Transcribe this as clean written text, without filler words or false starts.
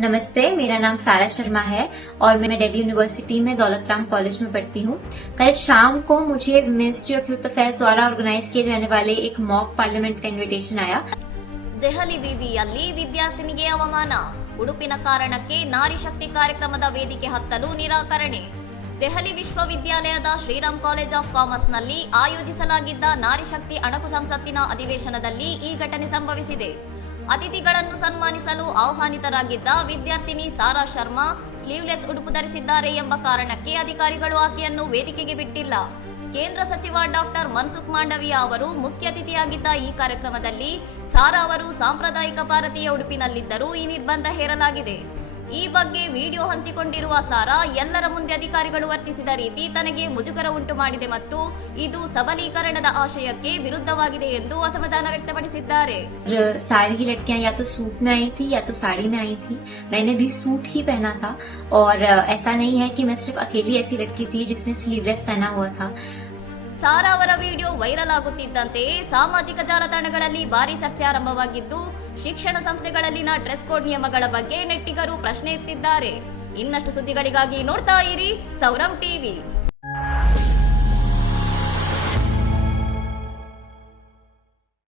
नमस्ते, मेरा नाम सारा शर्मा है और मैं दिल्ली यूनिवर्सिटी में दौलत राम कॉलेज में पढ़ती हूँ। कल शाम को मुझे मिनिस्ट्री ऑफ यूथ अफेयर्स द्वारा ऑर्गेनाइज किए जाने वाले एक मॉक पार्लियामेंट का इन्विटेशन आया। ದೆಹಲಿ ವಿವಿಯಲ್ಲಿ ವಿದ್ಯಾರ್ಥಿನಿಗೆ ಅವಮಾನ, ಉಡುಪಿನ ಕಾರಣಕ್ಕೆ ನಾರಿ ಶಕ್ತಿ ಕಾರ್ಯಕ್ರಮದ ವೇದಿಕೆ ಹತ್ತಲು ನಿರಾಕರಣೆ. ದೆಹಲಿ ವಿಶ್ವವಿದ್ಯಾಲಯದ ಶ್ರೀರಾಮ್ ಕಾಲೇಜ್ ಆಫ್ ಕಾಮರ್ಸ್ನಲ್ಲಿ ಆಯೋಜಿಸಲಾಗಿದ್ದ ನಾರಿ ಶಕ್ತಿ ಅಣಕು ಸಂಸತ್ತಿನ ಅಧಿವೇಶನದಲ್ಲಿ ಈ ಘಟನೆ ಸಂಭವಿಸಿದೆ. ಅತಿಥಿಗಳನ್ನು ಸನ್ಮಾನಿಸಲು ಆಹ್ವಾನಿತರಾಗಿದ್ದ ವಿದ್ಯಾರ್ಥಿನಿ ಸಾರಾ ಶರ್ಮಾ ಸ್ಲೀವ್ಲೆಸ್ ಉಡುಪು ಧರಿಸಿದ್ದಾರೆ ಎಂಬ ಕಾರಣಕ್ಕೆ ಅಧಿಕಾರಿಗಳು ಆಕೆಯನ್ನು ವೇದಿಕೆಗೆ ಬಿಟ್ಟಿಲ್ಲ. ಕೇಂದ್ರ ಸಚಿವ ಡಾಕ್ಟರ್ ಮನ್ಸುಖ್ ಮಾಂಡವಿಯಾ ಅವರು ಮುಖ್ಯ ಅತಿಥಿಯಾಗಿದ್ದ ಈ ಕಾರ್ಯಕ್ರಮದಲ್ಲಿ ಸಾರಾ ಅವರು ಸಾಂಪ್ರದಾಯಿಕ ಭಾರತೀಯ ಉಡುಪಿನಲ್ಲಿದ್ದರೂ ಈ ನಿರ್ಬಂಧ ಹೇರಲಾಗಿದೆ. ಈ ಬಗ್ಗೆ ವಿಡಿಯೋ ಹಂಚಿಕೊಂಡಿರುವ ಸಾರಾ, ಎಲ್ಲರ ಮುಂದೆ ಅಧಿಕಾರಿಗಳು ವರ್ತಿಸಿದ ರೀತಿ ತನಗೆ ಮುಜುಗರ ಉಂಟು ಮಾಡಿದೆ ಮತ್ತು ಇದು ಸಬಲೀಕರಣದ ಆಶಯಕ್ಕೆ ವಿರುದ್ಧವಾಗಿದೆ ಎಂದು ಅಸಮಾಧಾನ ವ್ಯಕ್ತಪಡಿಸಿದ್ದಾರೆ. सारी लड़कियां या तो सूट में आई थी या तो साड़ी में आई थी। मैंने भी सूट ही पहना था और ऐसा नहीं है कि मैं सिर्फ अकेली ऐसी लड़की थी जिसने स्लीवलेस पहना हुआ था। ಸಾರಾ ಅವರ ವಿಡಿಯೋ ವೈರಲ್ ಆಗುತ್ತಿದ್ದಂತೆಯೇ ಸಾಮಾಜಿಕ ಜಾಲತಾಣಗಳಲ್ಲಿ ಭಾರಿ ಚರ್ಚೆ ಆರಂಭವಾಗಿದ್ದು, ಶಿಕ್ಷಣ ಸಂಸ್ಥೆಗಳಲ್ಲಿನ ಡ್ರೆಸ್ ಕೋಡ್ ನಿಯಮಗಳ ಬಗ್ಗೆ ನೆಟ್ಟಿಗರು ಪ್ರಶ್ನೆ ಎತ್ತಿದ್ದಾರೆ. ಇನ್ನಷ್ಟು ಸುದ್ದಿಗಳಿಗಾಗಿ ನೋಡ್ತಾ ಇರಿ ಸೌರಂ ಟಿವಿ.